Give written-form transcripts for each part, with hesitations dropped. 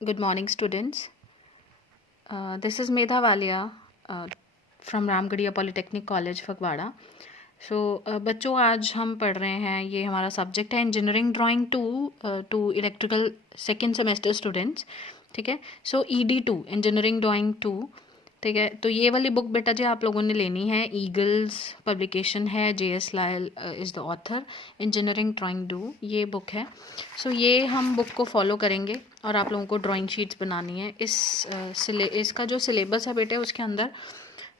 Good morning, students. This is Medha Walia from Ramgarhia polytechnic college Phagwara. बच्चों आज हम पढ़ रहे हैं, ये हमारा सब्जेक्ट है engineering drawing to electrical second semester students. ठीक है. ED2 engineering drawing 2. ठीक है. तो ये वाली बुक बेटा जी आप लोगों ने लेनी है. ईगल्स पब्लिकेशन है, JS Lyell is the author. Engineering drawing 2 ये बुक है. ये हम बुक को फॉलो करेंगे और आप लोगों को ड्राइंग शीट्स बनानी है. इसका जो सिलेबस है बेटे उसके अंदर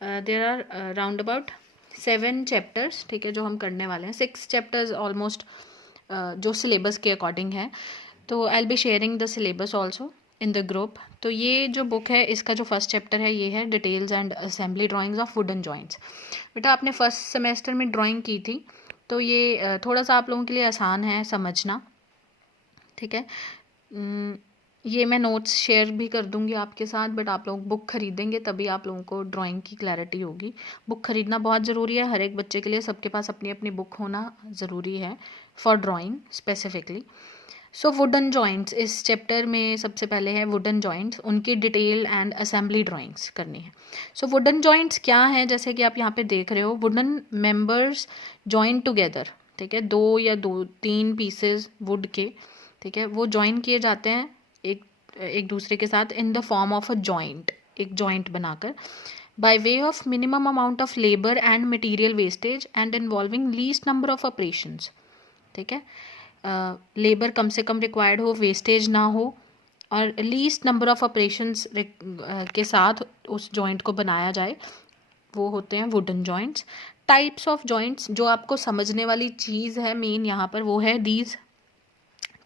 there are round about 7 chapters. ठीक है, जो हम करने वाले हैं. 6 चैप्टर्स ऑलमोस्ट जो सिलेबस के अकॉर्डिंग है. तो I will be sharing the syllabus also in the group. तो ये जो बुक है इसका जो फर्स्ट चैप्टर है ये है details and assembly drawings of wooden joints. बेटा आपने फर्स्ट सेमेस्टर में ड्राइंग की थी, तो ये थोड़ा सा आप लोगों के लिए आसान है समझना. ठीक है. ये मैं नोट्स शेयर भी कर दूंगी आपके साथ, बट आप लोग बुक खरीदेंगे तभी आप लोगों को ड्राइंग की क्लैरिटी होगी. बुक खरीदना बहुत ज़रूरी है हर एक बच्चे के लिए. सबके पास अपनी अपनी बुक होना ज़रूरी है for drawing specifically. Wooden joints इस चैप्टर में सबसे पहले है वुडन जॉइंट्स, उनकी डिटेल एंड असेंबली ड्राइंग्स करनी है. वुडन जॉइंट्स क्या है, जैसे कि आप यहाँ पे देख रहे हो, वुडन मेंबर्स जॉइन टुगेदर. ठीक है, 2 या 3 पीसेस वुड के, ठीक है, वो जॉइन किए जाते हैं एक दूसरे के साथ in the form of a joint, एक जॉइंट बनाकर, by way of minimum amount of labour and material wastage and involving least number of operations. ठीक है, लेबर कम से कम रिक्वायर्ड हो, वेस्टेज ना हो, और लीस्ट नंबर ऑफ ऑपरेशंस के साथ उस जॉइंट को बनाया जाए, वो होते हैं wooden joints. Types of joints, जो आपको समझने वाली चीज़ है मेन यहाँ पर, वो है दीज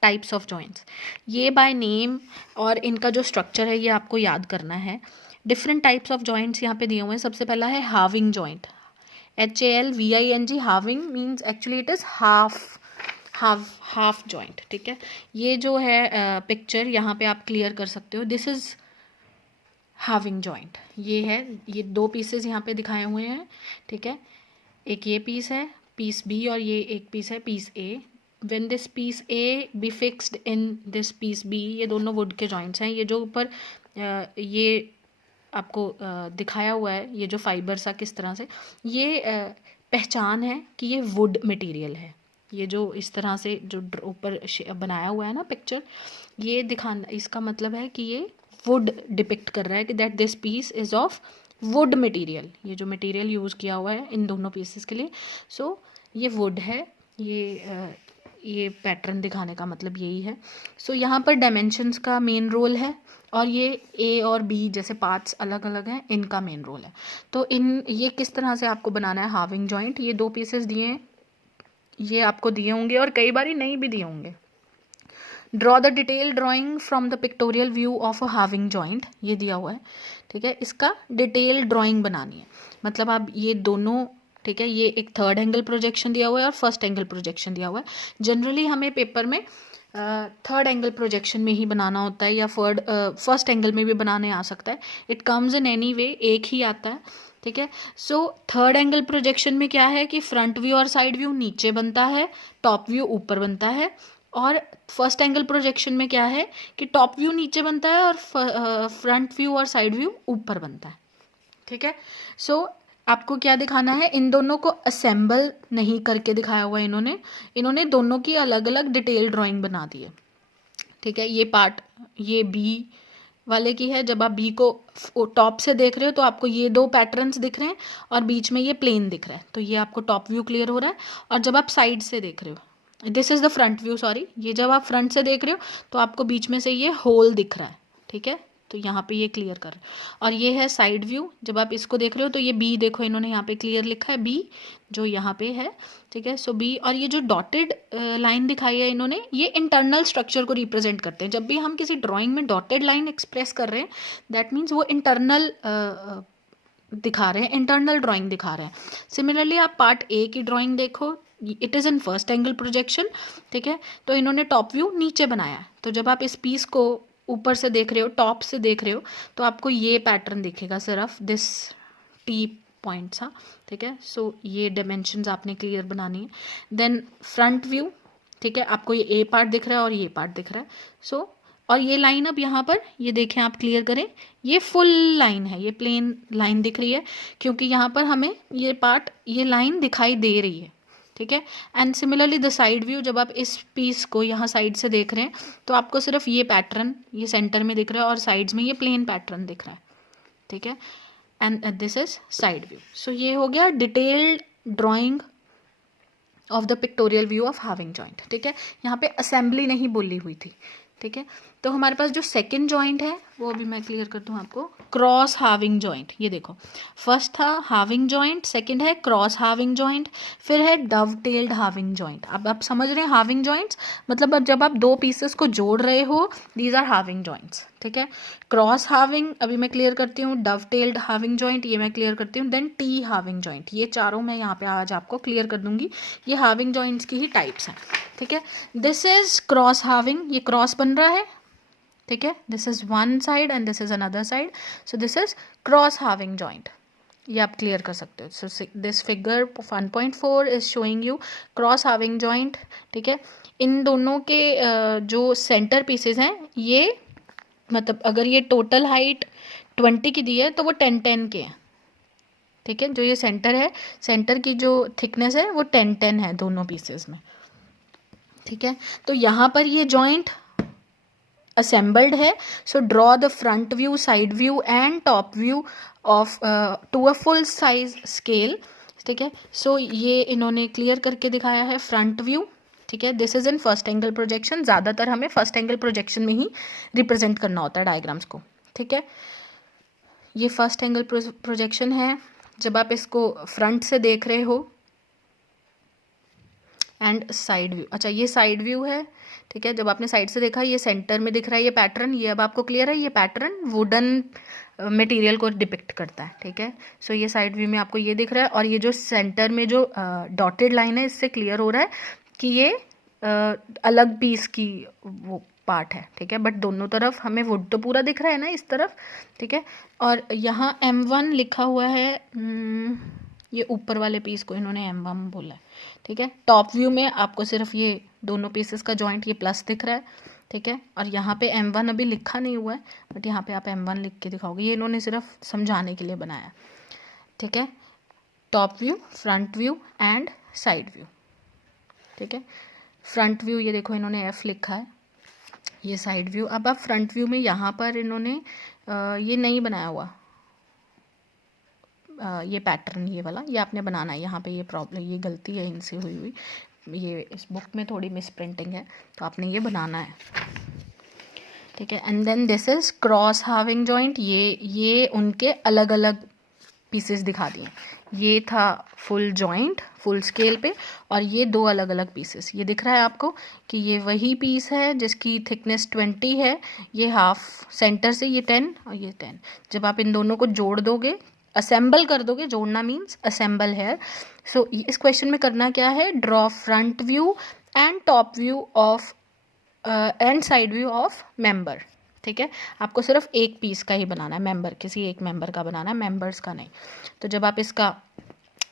टाइप्स ऑफ जॉइंट्स. ये बाय नेम और इनका जो स्ट्रक्चर है ये आपको याद करना है. डिफरेंट टाइप्स ऑफ जॉइंट्स यहाँ पे दिए हुए हैं. सबसे पहला है having joint, HALVING. Having means actually it is half joint. ठीक है, ये जो है पिक्चर यहाँ पे आप क्लियर कर सकते हो, दिस इज़ हाविंग जॉइंट. ये है, ये 2 पीसेस यहाँ पे दिखाए हुए हैं. ठीक है, एक ये पीस है, पीस B, और ये एक पीस है, piece A. When this piece A be fixed in this piece B, ये दोनों वुड के जॉइंट्स हैं. ये जो ऊपर ये आपको दिखाया हुआ है, ये जो फाइबर सा किस तरह से, ये पहचान है कि ये वुड मटेरियल है. ये जो इस तरह से जो ऊपर बनाया हुआ है ना पिक्चर, ये दिखाना, इसका मतलब है कि ये वुड डिपिक्ट कर रहा है कि that this piece is of wood material. ये जो मटेरियल यूज़ किया हुआ है इन दोनों पीसेस के लिए, ये वुड है. ये पैटर्न दिखाने का मतलब यही है. यहाँ पर डायमेंशंस का मेन रोल है, और ये A और B जैसे पार्ट्स अलग अलग हैं, इनका मेन रोल है. तो ये किस तरह से आपको बनाना है हाविंग जॉइंट. ये 2 पीसेस दिए हैं, ये आपको दिए होंगे और कई बार नहीं भी दिए होंगे. Draw the detail drawing from the pictorial view of a having joint, ये दिया हुआ है. ठीक है, इसका डिटेल ड्राइंग बनानी है. मतलब आप ये दोनों, ठीक है, ये एक थर्ड एंगल प्रोजेक्शन दिया हुआ है और फर्स्ट एंगल प्रोजेक्शन दिया हुआ है. जनरली हमें पेपर में थर्ड एंगल प्रोजेक्शन में ही बनाना होता है, या फर्स्ट एंगल में भी बनाने आ सकता है. It comes in any way, एक ही आता है. ठीक है, थर्ड एंगल प्रोजेक्शन में क्या है कि फ्रंट व्यू और साइड व्यू नीचे बनता है, टॉप व्यू ऊपर बनता है. और फर्स्ट एंगल प्रोजेक्शन में क्या है कि टॉप व्यू नीचे बनता है और फ्रंट व्यू और साइड व्यू ऊपर बनता है. ठीक है, आपको क्या दिखाना है, इन दोनों को असेंबल नहीं करके दिखाया हुआ है इन्होंने दोनों की अलग अलग डिटेल ड्राइंग बना दी है. ठीक है, ये पार्ट ये B वाले की है. जब आप B को टॉप से देख रहे हो तो आपको ये 2 पैटर्न्स दिख रहे हैं और बीच में ये प्लेन दिख रहा है, तो ये आपको टॉप व्यू क्लियर हो रहा है. और जब आप साइड से देख रहे हो, this is the front view, sorry, ये जब आप फ्रंट से देख रहे हो तो आपको बीच में से ये होल दिख रहा है. ठीक है, तो यहाँ पे ये क्लियर कर रहे हैं. और ये है साइड व्यू, जब आप इसको देख रहे हो तो ये B देखो, इन्होंने यहाँ पे क्लियर लिखा है B, जो यहाँ पे है. ठीक है, B. और ये जो डॉटेड लाइन दिखाई है इन्होंने, ये इंटरनल स्ट्रक्चर को रिप्रेजेंट करते हैं. जब भी हम किसी ड्राइंग में डॉटेड लाइन एक्सप्रेस कर रहे हैं, दैट मीन्स वो इंटरनल दिखा रहे हैं, इंटरनल ड्राइंग दिखा रहे हैं. सिमिलरली आप पार्ट A की ड्राइंग देखो, it is in first angle projection. ठीक है, तो इन्होंने टॉप व्यू नीचे बनाया है. तो जब आप इस पीस को ऊपर से देख रहे हो, टॉप से देख रहे हो, तो आपको ये पैटर्न दिखेगा सिर्फ, दिस T पॉइंट सा. ठीक है, ये डायमेंशंस आपने क्लियर बनानी है. देन फ्रंट व्यू, ठीक है, आपको ये A पार्ट दिख रहा है और ये पार्ट दिख रहा है. और ये लाइन अब यहाँ पर ये देखें, आप क्लियर करें, ये फुल लाइन है, ये प्लेन लाइन दिख रही है क्योंकि यहाँ पर हमें ये पार्ट, ये लाइन दिखाई दे रही है, ठीक है। And similarly the side view, जब आप इस पीस को यहाँ साइड से देख रहे हैं तो आपको सिर्फ ये पैटर्न ये सेंटर में दिख रहा है और साइड्स में ये प्लेन पैटर्न दिख रहा है, ठीक है। And this is side view. So ये हो गया detailed drawing of the pictorial view of having joint, ठीक है। यहाँ पे असेंबली नहीं बोली हुई थी, ठीक है। तो हमारे पास जो सेकंड जॉइंट है वो अभी मैं क्लियर कर दूँ आपको, क्रॉस हाविंग जॉइंट। ये देखो, फर्स्ट था हाविंग जॉइंट, सेकंड है क्रॉस हाविंग जॉइंट, फिर है डवटेल्ड हाविंग जॉइंट। अब आप समझ रहे हैं हाविंग जॉइंट्स मतलब अब जब आप दो पीसेस को जोड़ रहे हो, दीज आर हाविंग जॉइंट्स, ठीक है। क्रॉस हाविंग अभी मैं क्लियर करती हूँ, डवटेल्ड हाविंग जॉइंट ये मैं क्लियर करती हूँ, देन टी हाविंग जॉइंट। ये चारों मैं यहाँ पे आज आपको क्लियर कर दूंगी, ये हाविंग जॉइंट्स की ही टाइप्स हैं, ठीक है। दिस इज क्रॉस हाविंग, ये क्रॉस बन रहा है, ठीक है। This is one side and this is another side, so this is cross having joint, ये आप क्लियर कर सकते हो। So this figure 1.4 is showing you cross having joint, ठीक है। इन दोनों के जो सेंटर पीसेस हैं, ये मतलब अगर ये टोटल हाइट 20 की दी है तो वो 10-10 के हैं, ठीक है। जो ये सेंटर है, सेंटर की जो थिकनेस है वो 10-10 है दोनों पीसेस में, ठीक है। तो यहाँ पर ये जॉइंट assembled है, so draw the front view, side view and top view of to a full size scale, ठीक है। सो ये इन्होंने क्लियर करके दिखाया है फ्रंट व्यू, ठीक है। This is in first angle projection, ज़्यादातर हमें फर्स्ट एंगल प्रोजेक्शन में ही रिप्रेजेंट करना होता है डायग्राम्स को, ठीक है। ये फर्स्ट एंगल प्रोजेक्शन है जब आप इसको फ्रंट से देख रहे हो, एंड साइड व्यू, अच्छा ये साइड व्यू है, ठीक है। जब आपने साइड से देखा, ये सेंटर में दिख रहा है ये पैटर्न, ये अब आपको क्लियर है, ये पैटर्न वुडन मटेरियल को डिपिक्ट करता है, ठीक है। सो ये साइड व्यू में आपको ये दिख रहा है, और ये जो सेंटर में जो डॉटेड लाइन है, इससे क्लियर हो रहा है कि ये अलग पीस की वो पार्ट है, ठीक है। बट दोनों तरफ हमें वुड तो पूरा दिख रहा है ना इस तरफ, ठीक है। और यहाँ M1 लिखा हुआ है, ये ऊपर वाले पीस को इन्होंने M1 बोला है, ठीक है। टॉप व्यू में आपको सिर्फ ये दोनों पीसेस का जॉइंट ये प्लस दिख रहा है, ठीक है। और यहाँ पे M1 अभी लिखा नहीं हुआ है, बट यहाँ पे आप M1 लिख के दिखाओगे, ये इन्होंने सिर्फ समझाने के लिए बनाया, ठीक है। Top view, front view and side view, ठीक है। फ्रंट व्यू ये देखो इन्होंने F लिखा है, ये साइड व्यू। अब आप फ्रंट व्यू में यहाँ पर इन्होंने ये नहीं बनाया हुआ, ये पैटर्न ये वाला ये आपने बनाना है। यहाँ पे ये प्रॉब्लम, ये गलती है इनसे हुई, ये इस बुक में थोड़ी मिस प्रिंटिंग है, तो आपने ये बनाना है, ठीक है। And then this is cross having joint, ये उनके अलग अलग पीसेस दिखा दिए। ये था फुल जॉइंट फुल स्केल पे, और ये दो अलग अलग पीसेस। ये दिख रहा है आपको कि ये वही पीस है जिसकी थिकनेस 20 है, ये हाफ सेंटर से ये 10 और ये 10। जब आप इन दोनों को जोड़ दोगे, असेंबल कर दोगे, जोड़ना मीन्स असेंबल है। सो इस क्वेश्चन में करना क्या है, draw front view and top view of and side view of member, ठीक है। आपको सिर्फ एक पीस का ही बनाना है, मेंबर, किसी एक मेंबर का बनाना है, मेंबर्स का नहीं। तो जब आप इसका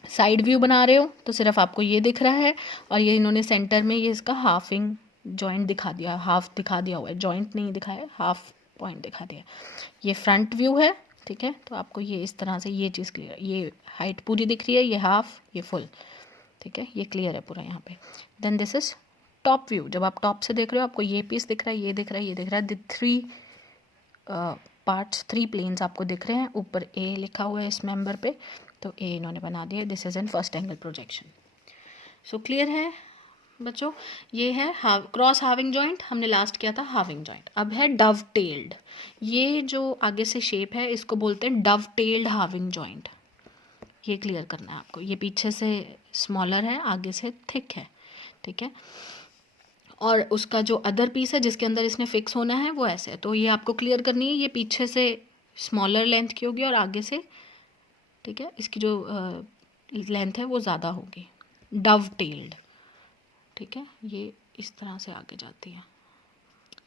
साइड व्यू बना रहे हो तो सिर्फ आपको ये दिख रहा है, और ये इन्होंने सेंटर में ये इसका हाफिंग जॉइंट दिखा दिया, हाफ दिखा दिया हुआ है, जॉइंट नहीं दिखाया, हाफ पॉइंट दिखा दिया। ये फ्रंट व्यू है, ठीक है। तो आपको ये इस तरह से ये चीज़ क्लियर, ये हाइट पूरी दिख रही है, ये हाफ, ये फुल, ठीक है। ये क्लियर है पूरा यहाँ पे। Then this is top view, जब आप टॉप से देख रहे हो आपको ये पीस दिख रहा है, ये दिख रहा है, ये दिख रहा है, the three parts, three planes आपको दिख रहे हैं। ऊपर ए लिखा हुआ है इस मेंबर पे, तो ए इन्होंने बना दिया। This is in first angle projection. So clear है बच्चों, ये है क्रॉस हाविंग जॉइंट, हमने लास्ट किया था हाविंग जॉइंट। अब है डव टेल्ड, ये जो आगे से शेप है इसको बोलते हैं डव टेल्ड हाविंग जॉइंट। ये क्लियर करना है आपको, ये पीछे से स्मॉलर है, आगे से थिक है, ठीक है। और उसका जो अदर पीस है जिसके अंदर इसने फिक्स होना है वो ऐसे है। तो ये आपको क्लियर करनी है, ये पीछे से स्मॉलर लेंथ की होगी और आगे से, ठीक है, इसकी जो लेंथ है वो ज़्यादा होगी, डव टेल्ड, ठीक है। ये इस तरह से आगे जाती है,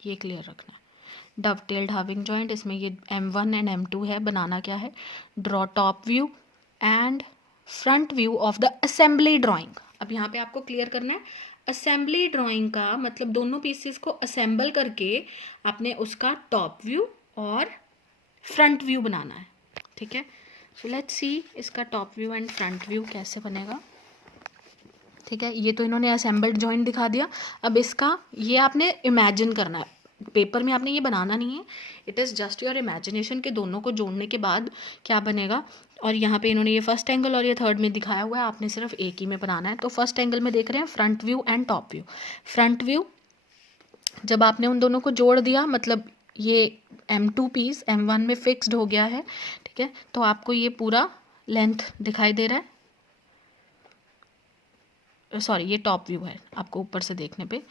ये क्लियर रखना है। डव टेल्ड हाविंग जॉइंट, इसमें ये M1 एंड M2 है। बनाना क्या है, draw top view and front view of the assembly drawing. अब यहाँ पे आपको क्लियर करना है असेंबली ड्राइंग का मतलब दोनों पीसेस को असेंबल करके आपने उसका टॉप व्यू और फ्रंट व्यू बनाना है, ठीक है। सो लेट्स सी इसका top view and front view कैसे बनेगा, ठीक है। ये तो इन्होंने असेंबल्ड जॉइंट दिखा दिया। अब इसका ये आपने इमेजिन करना है, पेपर में आपने ये बनाना नहीं है, it is just your imagination के दोनों को जोड़ने के बाद क्या बनेगा। और यहाँ पे इन्होंने ये फर्स्ट एंगल और ये थर्ड में दिखाया हुआ है, आपने सिर्फ एक ही में बनाना है। तो फर्स्ट एंगल में देख रहे हैं front view and top view. Front view जब आपने उन दोनों को जोड़ दिया, मतलब ये M2 पीस M1 में फिक्स्ड हो गया है, ठीक है, तो आपको ये पूरा लेंथ दिखाई दे रहा है। सॉरी, ये टॉप व्यू है, आपको ऊपर से देखने पे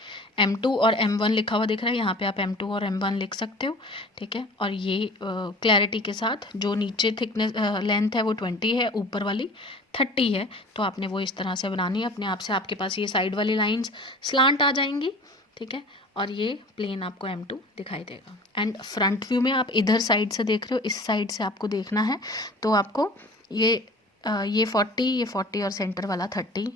M2 और M1 लिखा हुआ दिख रहा है, यहाँ पे आप M2 और M1 लिख सकते हो, ठीक है। और ये क्लैरिटी के साथ जो नीचे थिकनेस लेंथ है वो 20 है, ऊपर वाली 30 है। तो आपने वो इस तरह से बनानी है, अपने आप से आपके पास ये साइड वाली लाइंस स्लांट आ जाएंगी, ठीक है। और ये प्लेन आपको M2 दिखाई देगा। एंड फ्रंट व्यू में आप इधर साइड से देख रहे हो, इस साइड से आपको देखना है, तो आपको ये 40, ये 40 और सेंटर वाला 30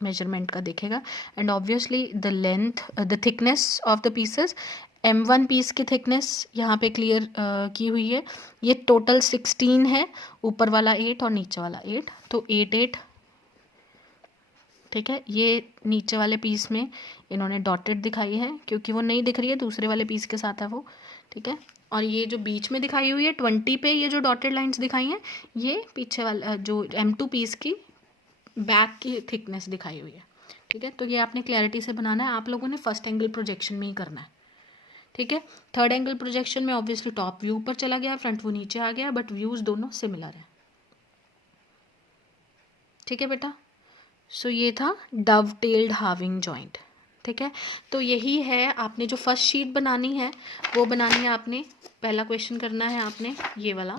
मेजरमेंट का दिखेगा। And obviously the length, the thickness of the pieces, M1 piece की थिकनेस यहाँ पे क्लियर की हुई है, ये टोटल 16 है, ऊपर वाला 8 और नीचे वाला 8, तो 8 ठीक है। ये नीचे वाले पीस में इन्होंने डॉटेड दिखाई है क्योंकि वो नहीं दिख रही है, दूसरे वाले पीस के साथ है वो, ठीक है। और ये जो बीच में दिखाई हुई है 20 पे, ये जो डॉटेड लाइंस दिखाई हैं, ये पीछे वाला जो M2 पीस की बैक की थिकनेस दिखाई हुई है, ठीक है। तो ये आपने क्लैरिटी से बनाना है, आप लोगों ने फर्स्ट एंगल प्रोजेक्शन में ही करना है, ठीक है। थर्ड एंगल प्रोजेक्शन में ऑब्वियसली टॉप व्यू ऊपर चला गया, फ्रंट व्यू नीचे आ गया, बट व्यूज़ दोनों सिमिलर है, ठीक है बेटा। सो ये था डव टेल्ड हाविंग जॉइंट, ठीक है। तो यही है, आपने जो फर्स्ट शीट बनानी है वो बनानी है आपने, पहला क्वेश्चन करना है आपने ये वाला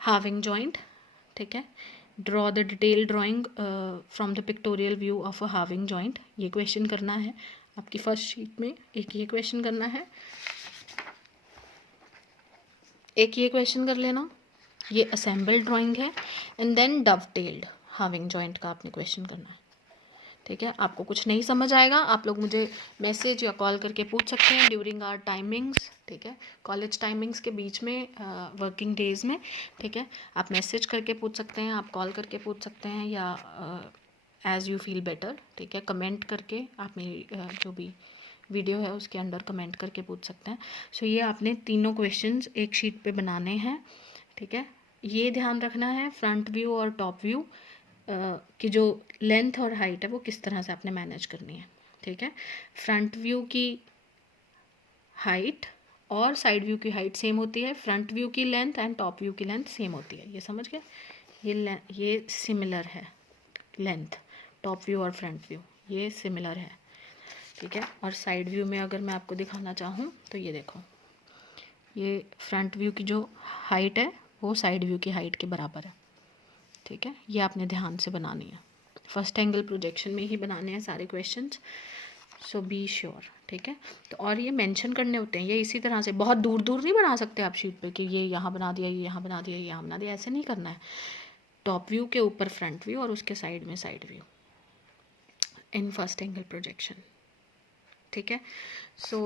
हाविंग जॉइंट, ठीक है। Draw the detail drawing from the pictorial view of a having joint, ये क्वेश्चन करना है आपकी फर्स्ट शीट में। एक ये क्वेश्चन करना है, एक ये क्वेश्चन कर लेना, ये असेंबल्ड ड्राइंग है। And then dovetailed having joint का आपने क्वेश्चन करना है, ठीक है। आपको कुछ नहीं समझ आएगा, आप लोग मुझे मैसेज या कॉल करके पूछ सकते हैं ड्यूरिंग आवर टाइमिंग्स, ठीक है, कॉलेज टाइमिंग्स के बीच में, वर्किंग डेज में, ठीक है। आप मैसेज करके पूछ सकते हैं, आप कॉल करके पूछ सकते हैं, या एज़ यू फील बेटर, ठीक है। कमेंट करके आप मेरी जो भी वीडियो है उसके अंडर कमेंट करके पूछ सकते हैं। सो ये आपने तीनों क्वेश्चंस एक शीट पे बनाने हैं, ठीक है। ये ध्यान रखना है फ्रंट व्यू और टॉप व्यू की जो लेंथ और हाइट है वो किस तरह से आपने मैनेज करनी है, ठीक है। फ्रंट व्यू की हाइट और साइड व्यू की हाइट सेम होती है, फ्रंट व्यू की लेंथ एंड टॉप व्यू की लेंथ सेम होती है, ये समझ गए। ये सिमिलर है, लेंथ टॉप व्यू और फ्रंट व्यू ये सिमिलर है, ठीक है। और साइड व्यू में अगर मैं आपको दिखाना चाहूँ तो ये देखो, ये फ्रंट व्यू की जो हाइट है वो साइड व्यू की हाइट के बराबर है, ठीक है। ये आपने ध्यान से बनानी है, फर्स्ट एंगल प्रोजेक्शन में ही बनाने हैं सारे क्वेश्चंस, सो बी श्योर, ठीक है। तो और ये मेंशन करने होते हैं, ये इसी तरह से बहुत दूर दूर नहीं बना सकते आप शीट पे कि ये यहाँ बना दिया, ये यहाँ बना दिया, ये यहाँ बना दिया, ऐसे नहीं करना है। टॉप व्यू के ऊपर फ्रंट व्यू और उसके साइड में side view in first angle projection, ठीक है। सो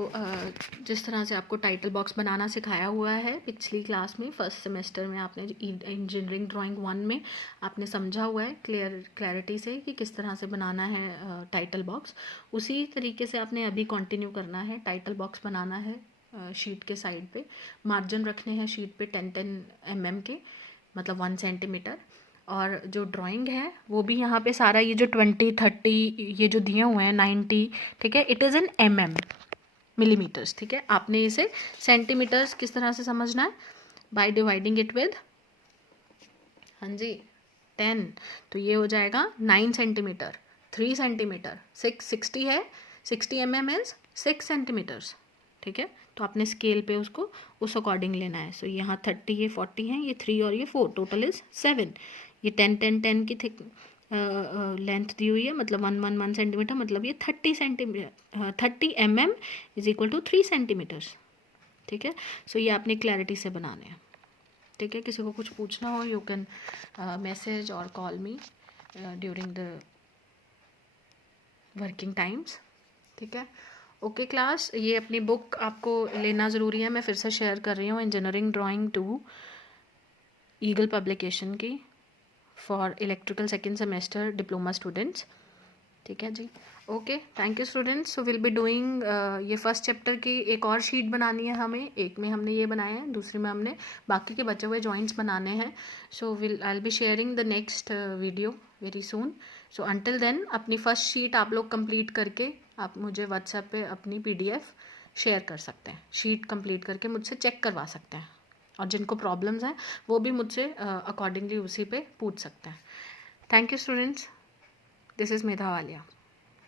जिस तरह से आपको टाइटल बॉक्स बनाना सिखाया हुआ है पिछली क्लास में, फर्स्ट सेमेस्टर में आपने इंजीनियरिंग ड्राइंग 1 में आपने समझा हुआ है क्लैरिटी से कि किस तरह से बनाना है टाइटल बॉक्स, उसी तरीके से आपने अभी कंटिन्यू करना है। टाइटल बॉक्स बनाना है शीट के साइड पे, मार्जिन रखने हैं शीट पे 10-10 mm के, मतलब 1 सेंटीमीटर। और जो ड्राइंग है वो भी यहाँ पे सारा ये जो 20-30 ये जो दिए हुए हैं 90, ठीक है, it is an mm millimetres, ठीक है। आपने इसे सेंटीमीटर्स किस तरह से समझना है, बाय डिवाइडिंग इट विद, हाँ जी, 10, तो ये हो जाएगा 9 सेंटीमीटर, 3 सेंटीमीटर, 60 है, 60 mm इज 6 सेंटीमीटर्स, ठीक है। तो आपने स्केल पे उसको उस अकॉर्डिंग लेना है। सो यहाँ 30, ये 40 हैं, ये 3 और ये 4, टोटल इज 7। ये 10-10-10 की थिक लेंथ दी हुई है, मतलब 1-1-1 सेंटीमीटर, मतलब ये 30 centimetre, 30 mm is equal to 3 centimetres, ठीक है। सो ये आपने क्लैरिटी से बनाने हैं, ठीक है। किसी को कुछ पूछना हो यू कैन मैसेज और call me during the working times, ठीक है। ओके क्लास, ये अपनी बुक आपको लेना ज़रूरी है, मैं फिर से शेयर कर रही हूँ, इंजीनियरिंग ड्राइंग 2 ईगल पब्लिकेशन की for electrical second semester diploma students, ठीक है जी। Okay, thank you students. So will be doing ये फर्स्ट चैप्टर की एक और शीट बनानी है हमें, एक में हमने ये बनाया है, दूसरे में हमने बाकी के बचे हुए जॉइंट्स बनाने हैं। So I will be sharing the next video very soon. So until then अपनी फर्स्ट शीट आप लोग कंप्लीट करके आप मुझे व्हाट्सएप पे अपनी PDF शेयर कर सकते हैं, शीट कंप्लीट करके मुझसे चेक करवा सकते हैं, और जिनको प्रॉब्लम्स हैं वो भी मुझसे अकॉर्डिंगली उसी पे पूछ सकते हैं। Thank you students, this is Medha Walia.